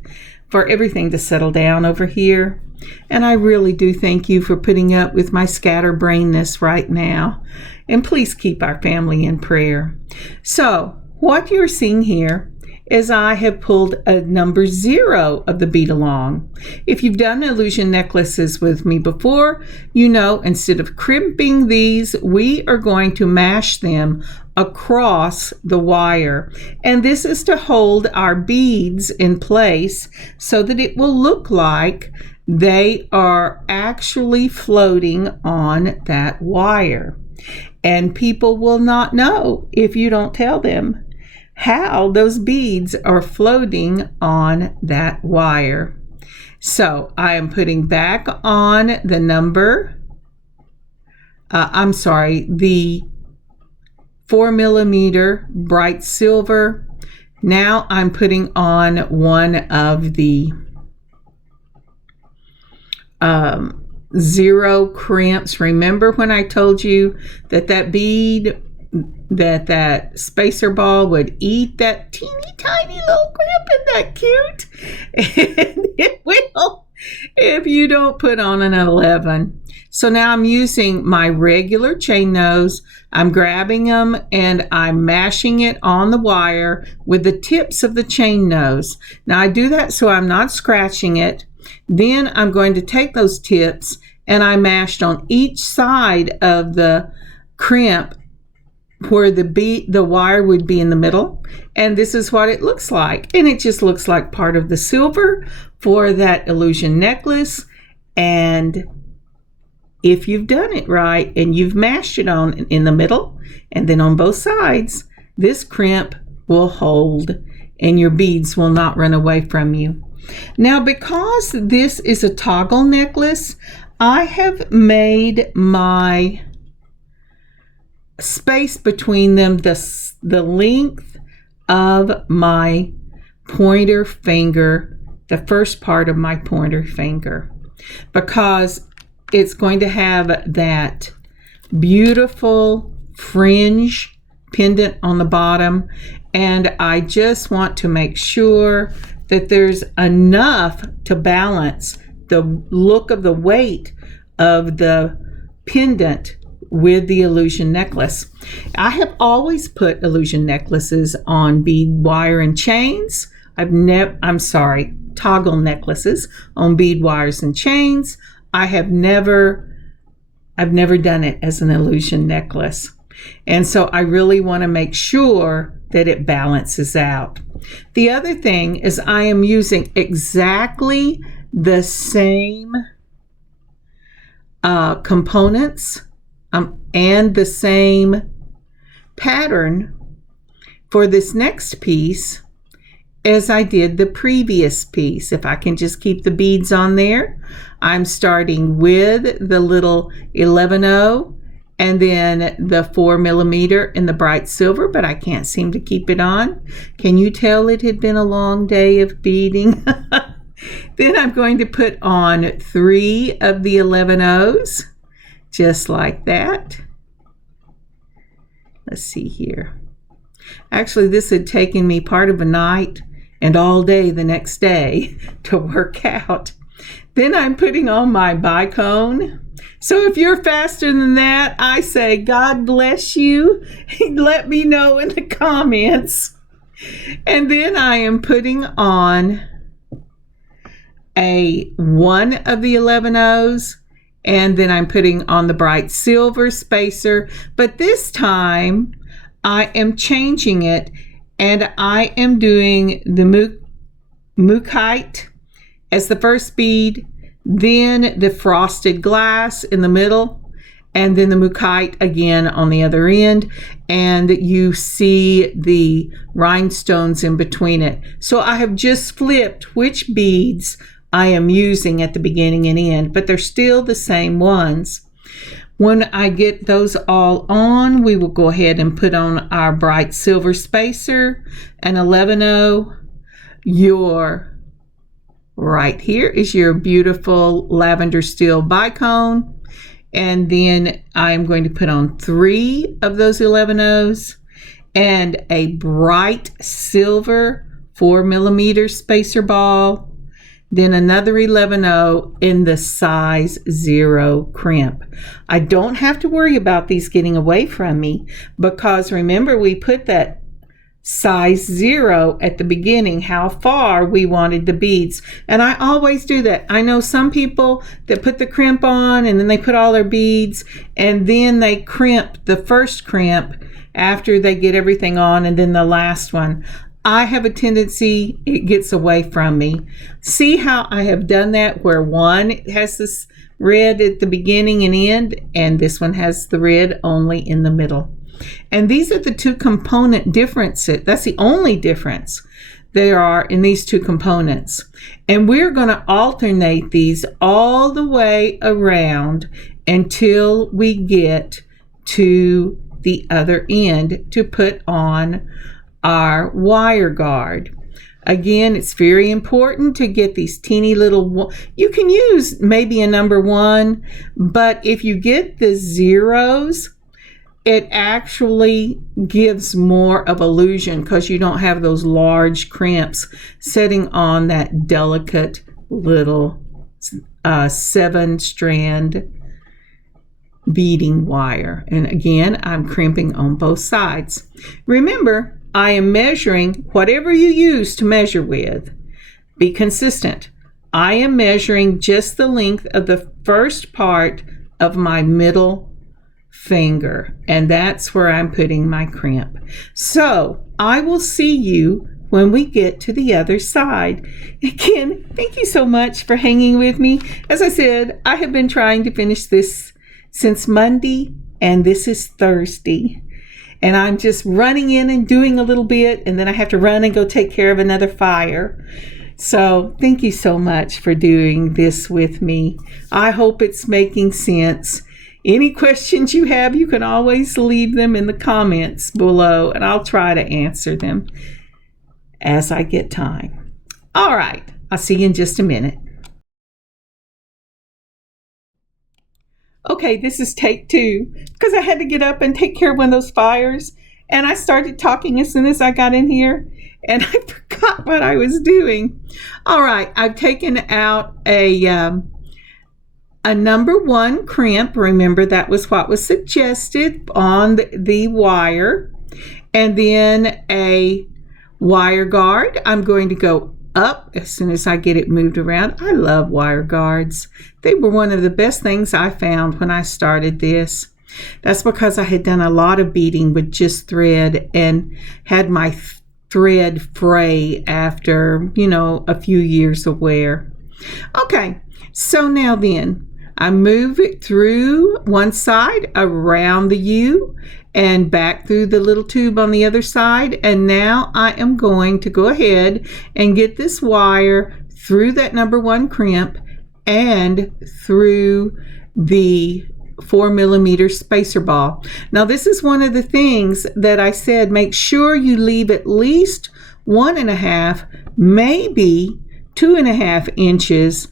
for everything to settle down over here. And I really do thank you for putting up with my scatterbrainness right now. And please keep our family in prayer. So what you're seeing here is I have pulled a number 0 of the Beadalon. If you've done illusion necklaces with me before, you know instead of crimping these, we are going to mash them across the wire. And this is to hold our beads in place so that it will look like they are actually floating on that wire. And people will not know if you don't tell them how those beads are floating on that wire. So I am putting back on the number, the 4mm bright silver. Now I'm putting on one of the 0 crimps. Remember when I told you that bead, that spacer ball would eat that teeny tiny little crimp? Isn't that cute? And it will if you don't put on an 11. So now I'm using my regular chain nose. I'm grabbing them and I'm mashing it on the wire with the tips of the chain nose. Now I do that so I'm not scratching it. Then I'm going to take those tips and I mashed on each side of the crimp where the wire would be in the middle, and this is what it looks like. And it just looks like part of the silver for that illusion necklace. And if you've done it right and you've mashed it on in the middle and then on both sides, this crimp will hold and your beads will not run away from you. Now, because this is a toggle necklace, I have made my space between them the length of my pointer finger, the first part of my pointer finger, because it's going to have that beautiful fringe pendant on the bottom, and I just want to make sure that there's enough to balance the look of the weight of the pendant with the illusion necklace. I have always put illusion necklaces on bead wire and chains. Toggle necklaces on bead wires and chains. I've never done it as an illusion necklace. And so I really want to make sure that it balances out. The other thing is I am using exactly the same components and the same pattern for this next piece as I did the previous piece. If I can just keep the beads on there, I'm starting with the little 11/0 and then the 4mm in the bright silver, but I can't seem to keep it on. Can you tell it had been a long day of beading? Then I'm going to put on 3 of the 11/0s, just like that. Let's see here. Actually, this had taken me part of a night and all day the next day to work out. Then I'm putting on my bicone. So if you're faster than that, I say, God bless you. Let me know in the comments. And then I am putting on one of the 11/0s, and then I'm putting on the bright silver spacer. But this time I am changing it, and I am doing the mookaite as the first bead, then the frosted glass in the middle, and then the mookaite again on the other end, and you see the rhinestones in between it. So I have just flipped which beads I am using at the beginning and end, but they're still the same ones. When I get those all on, we will go ahead and put on our bright silver spacer, an 11/0. Right here is your beautiful lavender steel bicone. And then I'm going to put on 3 of those 11/0s and a bright silver 4mm spacer ball. Then another 11/0 in the size 0 crimp. I don't have to worry about these getting away from me, because remember we put that size 0 at the beginning, how far we wanted the beads. And I always do that. I know some people that put the crimp on and then they put all their beads and then they crimp the first crimp after they get everything on, and then the last one. I have a tendency, it gets away from me. See how I have done that, where one has this red at the beginning and end, and this one has the red only in the middle. And these are the two component differences. That's the only difference there are in these two components. And we're going to alternate these all the way around until we get to the other end to put on our wire guard. Again, it's very important to get these teeny little, you can use maybe a number 1, but if you get the zeros, it actually gives more of illusion because you don't have those large crimps sitting on that delicate little 7-strand beading wire. And again, I'm crimping on both sides. Remember, I am measuring whatever you use to measure with. Be consistent. I am measuring just the length of the first part of my middle finger, and that's where I'm putting my crimp. So I will see you when we get to the other side. Again, thank you so much for hanging with me. As I said, I have been trying to finish this since Monday, and this is Thursday. And I'm just running in and doing a little bit, and then I have to run and go take care of another fire. So thank you so much for doing this with me. I hope it's making sense. Any questions you have, you can always leave them in the comments below, and I'll try to answer them as I get time. All right, I'll see you in just a minute. Okay, this is take 2 because I had to get up and take care of one of those fires, and I started talking as soon as I got in here, and I forgot what I was doing. All right, I've taken out a number 1 crimp. Remember, that was what was suggested on the wire, and then a wire guard. I'm going to go up as soon as I get it moved around. I love wire guards. They were one of the best things I found when I started this. That's because I had done a lot of beading with just thread and had my thread fray after, a few years of wear. Okay, so now then, I move it through one side, around the U, and back through the little tube on the other side. And now I am going to go ahead and get this wire through that number 1 crimp and through the 4mm spacer ball. Now this is one of the things that I said, make sure you leave at least 1.5, maybe 2.5 inches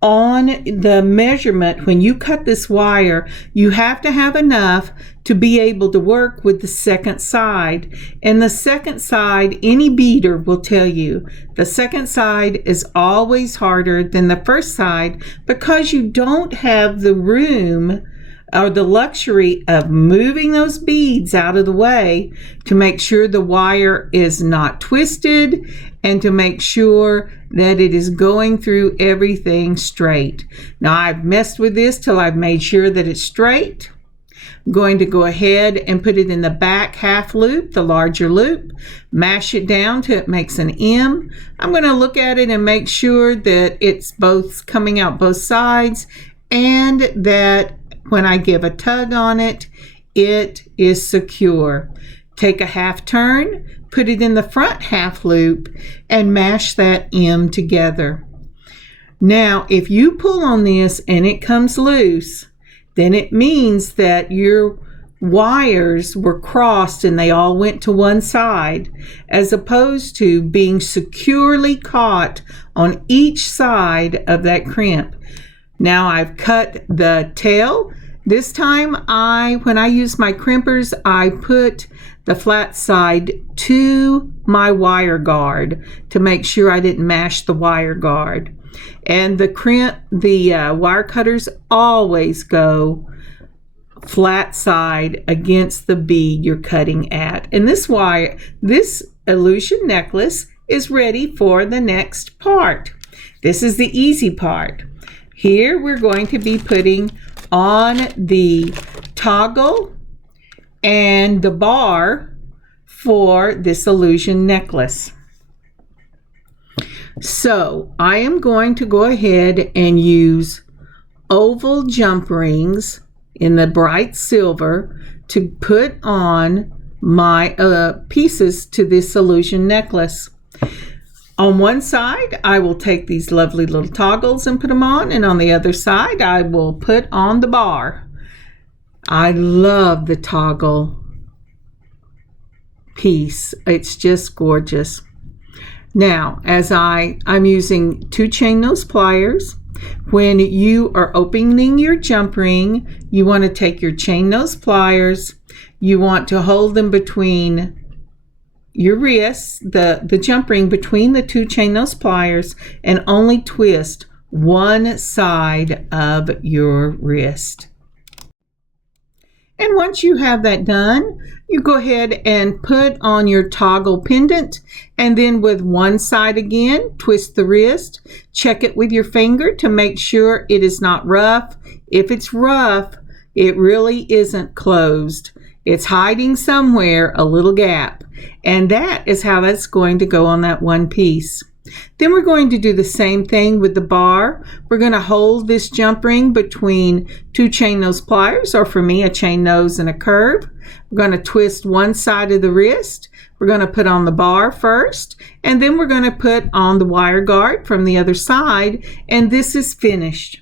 on the measurement. When you cut this wire, you have to have enough to be able to work with the second side. And the second side, any beader will tell you, the second side is always harder than the first side because you don't have the room or the luxury of moving those beads out of the way to make sure the wire is not twisted and to make sure that it is going through everything straight. Now I've messed with this till I've made sure that it's straight. I'm going to go ahead and put it in the back half loop, the larger loop, mash it down till it makes an M. I'm going to look at it and make sure that it's both coming out both sides and that when I give a tug on it, it is secure. Take a half turn, put it in the front half loop, and mash that M together. Now, if you pull on this and it comes loose, then it means that your wires were crossed and they all went to one side, as opposed to being securely caught on each side of that crimp. Now I've cut the tail. This time when I use my crimpers, I put the flat side to my wire guard to make sure I didn't mash the wire guard. And the wire cutters always go flat side against the bead you're cutting at. And this illusion necklace is ready for the next part. This is the easy part. Here we're going to be putting on the toggle and the bar for this illusion necklace. So I am going to go ahead and use oval jump rings in the bright silver to put on my pieces to this illusion necklace. On one side, I will take these lovely little toggles and put them on, and on the other side, I will put on the bar. I love the toggle piece. It's just gorgeous. Now, as I'm using 2 chain nose pliers. When you are opening your jump ring, you want to take your chain nose pliers. You want to hold them between your wrists, the jump ring between the 2 chain nose pliers, and only twist one side of your wrist. And once you have that done, you go ahead and put on your toggle pendant, and then with one side again, twist the wrist. Check it with your finger to make sure it is not rough. If it's rough, it really isn't closed. It's hiding somewhere a little gap, and that is how that's going to go on that one piece. Then we're going to do the same thing with the bar. We're going to hold this jump ring between 2 chain nose pliers, or for me, a chain nose and a curve. We're going to twist one side of the wrist. We're going to put on the bar first, and then we're going to put on the wire guard from the other side, and this is finished.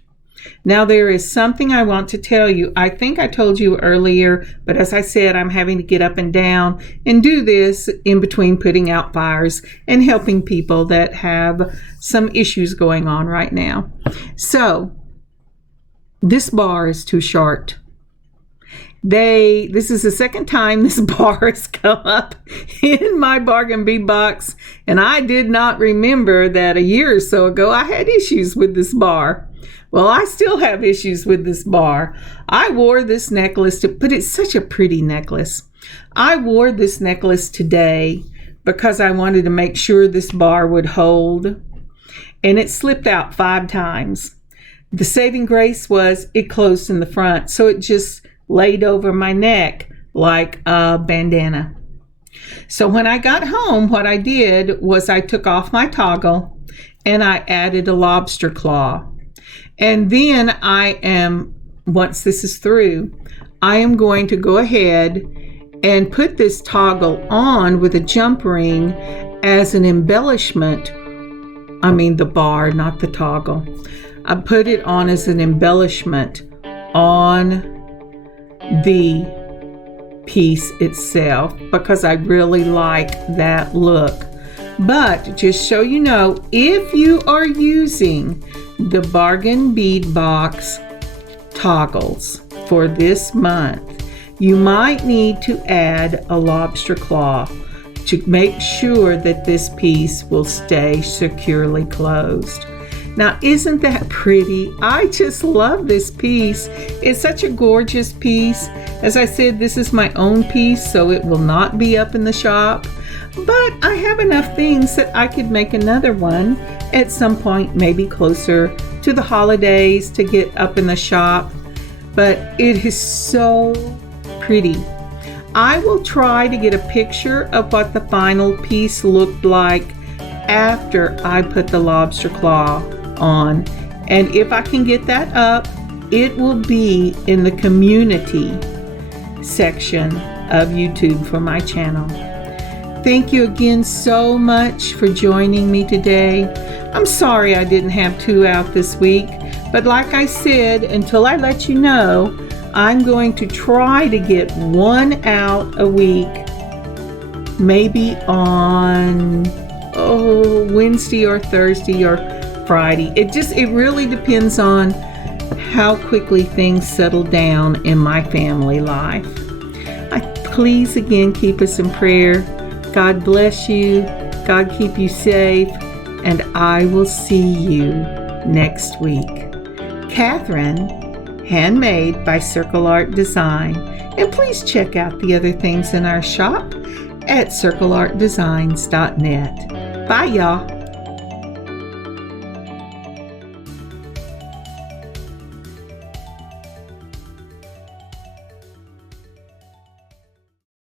Now there is something I want to tell you. I think I told you earlier, but as I said, I'm having to get up and down and do this in between putting out fires and helping people that have some issues going on right now. So this bar is too short. This is the second time this bar has come up in my Bargain Bead Box, and I did not remember that a year or so ago I had issues with this bar. Well, I still have issues with this bar. I wore this necklace, but it's such a pretty necklace. I wore this necklace today because I wanted to make sure this bar would hold, and it slipped out 5 times. The saving grace was it closed in the front, so it just laid over my neck like a bandana. So when I got home, what I did was I took off my toggle and I added a lobster claw. And then once this is through, I am going to go ahead and put this toggle on with a jump ring as an embellishment. I mean the bar, not the toggle. I put it on as an embellishment on the piece itself because I really like that look. But just so you know, if you are using the Bargain Bead Box toggles for this month, you might need to add a lobster claw to make sure that this piece will stay securely closed. Now, isn't that pretty? I just love this piece. It's such a gorgeous piece. As I said, this is my own piece, so it will not be up in the shop. But I have enough things that I could make another one at some point, maybe closer to the holidays, to get up in the shop. But it is so pretty. I will try to get a picture of what the final piece looked like after I put the lobster claw on. And if I can get that up, it will be in the community section of YouTube for my channel. Thank you again so much for joining me today. I'm sorry I didn't have 2 out this week, but like I said, until I let you know, I'm going to try to get 1 out a week, maybe on Wednesday or Thursday or Friday. It really depends on how quickly things settle down in my family life. Please again keep us in prayer. God bless you. God keep you safe. And I will see you next week. Kathryn, Handmade by Circle Art Design. And please check out the other things in our shop at circleartdesigns.net. Bye, y'all.